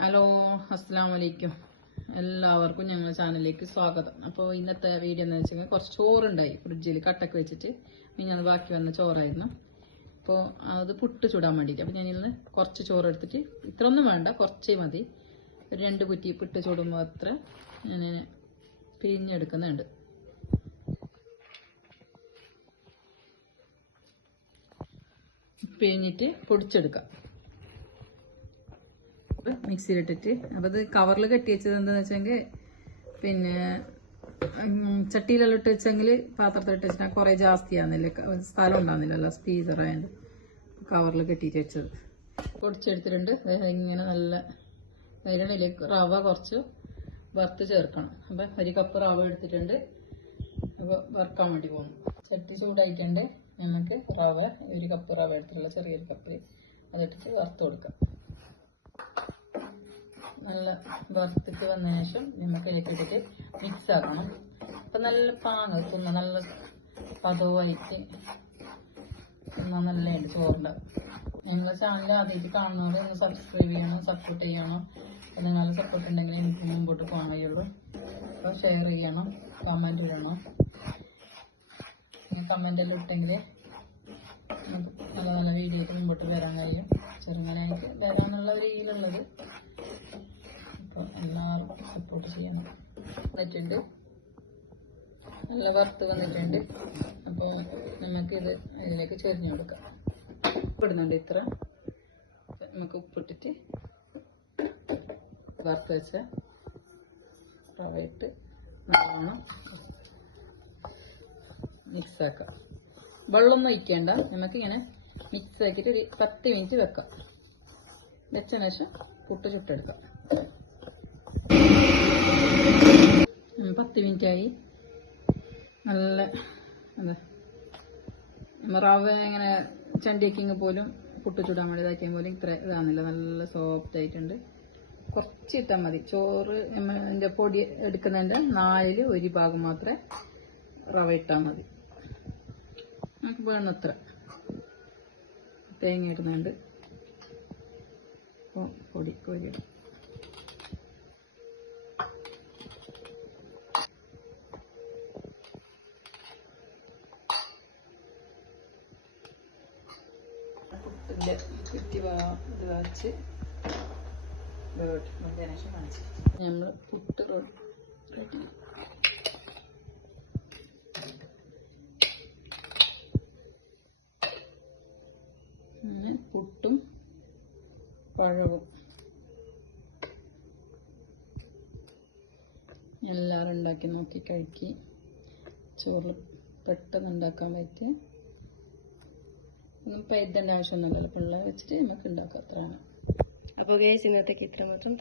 Hello, അസ്സലാമു അലൈക്കും. എല്ലാവർക്കും ഞങ്ങളുടെ ചാനലിലേക്ക് സ്വാഗതം. അപ്പോൾ ഇന്നത്തെ വീഡിയോ എന്ന് വെച്ചാൽ കുറച്ച് ചോറുണ്ടായി ഫ്രിഡ്ജിൽ കട്ടക്ക് വെച്ചിട്ട് ഞാൻ ബാക്കി വന്ന ചോറായിരുന്നു. അപ്പോൾ അത് പുട്ട് ചൂടാൻ വേണ്ടിയിട്ട് അപ്പോൾ ഞാനിന്ന് കുറച്ച് ചോറ് എടുത്തിട്ട് ഇത്രയൊന്നും വേണ്ട, കുറച്ചേ മതി. ഒരു 2 കുറ്റി പുട്ട് ചൂടുമ്പോൾ അത്ര ഞാൻ പിഴിഞ്ഞെടുക്കുന്നുണ്ട്. പിഴിഞ്ഞിട്ട് പൊടിച്ചെടുക്കാം മിക്സിയിലിട്ടിട്ട്. അപ്പോൾ അത് കവറിൽ കെട്ടി വെച്ചത് എന്താണെന്ന് വെച്ചെങ്കിൽ പിന്നെ ചട്ടിയിലെല്ലാം ഇട്ട് വെച്ചെങ്കിൽ പാത്രത്തിലിട്ട് വെച്ചാൽ കുറേ ജാസ്തിയാകുന്നില്ല, സ്ഥലം ഉണ്ടാകുന്നില്ലല്ലോ, സ്പീസറായത് കവറിൽ കെട്ടിയിട്ട് വെച്ചത്. പൊടിച്ചെടുത്തിട്ടുണ്ട്. ഇങ്ങനെ നല്ല അതിലേക്ക് റവ കുറച്ച് വറുത്ത് ചേർക്കണം. അപ്പം 1 കപ്പ് റവ എടുത്തിട്ടുണ്ട്. അപ്പോൾ വറുക്കാൻ വേണ്ടി പോകുന്നു. ചട്ടി ചൂടായിട്ടുണ്ട്. നമുക്ക് റവ 1 കപ്പ് റവ എടുത്തിട്ടുള്ള ചെറിയൊരു കപ്പിൽ അതിട്ടിട്ട് വറുത്ത് കൊടുക്കാം. നല്ല വറുത്തിട്ട് വന്നതിന് ശേഷം നമുക്ക് ഇട്ടിട്ട് മിക്സ് ആക്കണം. അപ്പം നല്ല പാങ്ങ് തിന്ന നല്ല പതവായിട്ട് തിന്നാൻ നല്ല ചോറുണ്ടാകും. ഞങ്ങളുടെ ചാനൽ ആദ്യമായിട്ട് കാണുന്നവർ ഒന്ന് സബ്സ്ക്രൈബ് ചെയ്യണം, സപ്പോർട്ട് ചെയ്യണം. അതിനാല് സപ്പോർട്ട് ഉണ്ടെങ്കിൽ എനിക്ക് മുമ്പോട്ട് പോകാൻ കഴിയുള്ളൂ. അപ്പോൾ ഷെയർ ചെയ്യണം, കമൻറ്റ് ഇടണം. കമൻറ്റെല്ലാം ഇട്ടെങ്കിൽ നല്ല നല്ല വീഡിയോക്ക് മുമ്പോട്ട് വരാൻ കഴിയും. ചെറുങ്ങനെ എനിക്ക് വരാനുള്ള ഒരു രീതിയിലുള്ളത്. അപ്പോൾ എല്ലാവരും സപ്പോർട്ട് ചെയ്യണം. വന്നിട്ടുണ്ട്, നല്ല വറുത്ത് വന്നിട്ടുണ്ട്. അപ്പോൾ നമുക്കിത് അതിലേക്ക് ചെരിഞ്ഞു കൊടുക്കാം. ഉപ്പിടുന്നുണ്ട് ഇത്ര. നമുക്ക് ഉപ്പിട്ടിട്ട് വറുത്ത് വെച്ച റവയിട്ട് നല്ലോണം മിക്സാക്കാം. വെള്ളമൊന്നും ഒഴിക്കേണ്ട, നമുക്കിങ്ങനെ മിക്സ് ആക്കിയിട്ട് ഒരു 10 മിനിറ്റ് വെക്കാം. വെച്ചതിന് ശേഷം പുട്ട് ചുട്ടെടുക്കാം. 10 മിനിറ്റായി. നല്ല റവ ഇങ്ങനെ ചണ്ടിയാക്കിങ് പോലും പുട്ട് ചുടാൻ വേണ്ടി ഇതാക്കിയ പോലും ഇത്ര ഇതാകുന്നില്ല, നല്ല സോഫ്റ്റ് ആയിട്ടുണ്ട്. കുറച്ച് ഇട്ടാൽ മതി. ചോറ് എൻ്റെ പൊടി എടുക്കുന്നതിൻ്റെ 4ൽ 1 ഭാഗം മാത്രമേ റവ ഇട്ടാൽ മതി. നമുക്ക് വേണത്ര തേങ്ങ ഇടുന്നുണ്ട്. അപ്പോൾ പൊടി കോരിയിടും. പുട്ടിൻ്റെ കുറ്റി ഇത് വെച്ച് ശേഷം കാണിച്ചു നമ്മൾ പുട്ട് റെഡി. പുട്ടും പഴവും എല്ലാവരും ഉണ്ടാക്കി നോക്കി കഴിക്കി. ചോറ് പെട്ടെന്ന് ഉണ്ടാക്കാൻ പറ്റും. ഒന്നും പൈതേണ്ട ആവശ്യമൊന്നുമില്ലല്ലോ. പിള്ളേർ വെച്ചിട്ട് നമുക്ക് ഉണ്ടാക്കാം. അത്രയാണ്. അപ്പോൾ ഗൈസ് ഇന്നത്തേക്ക് ഇത്ര മാത്രം.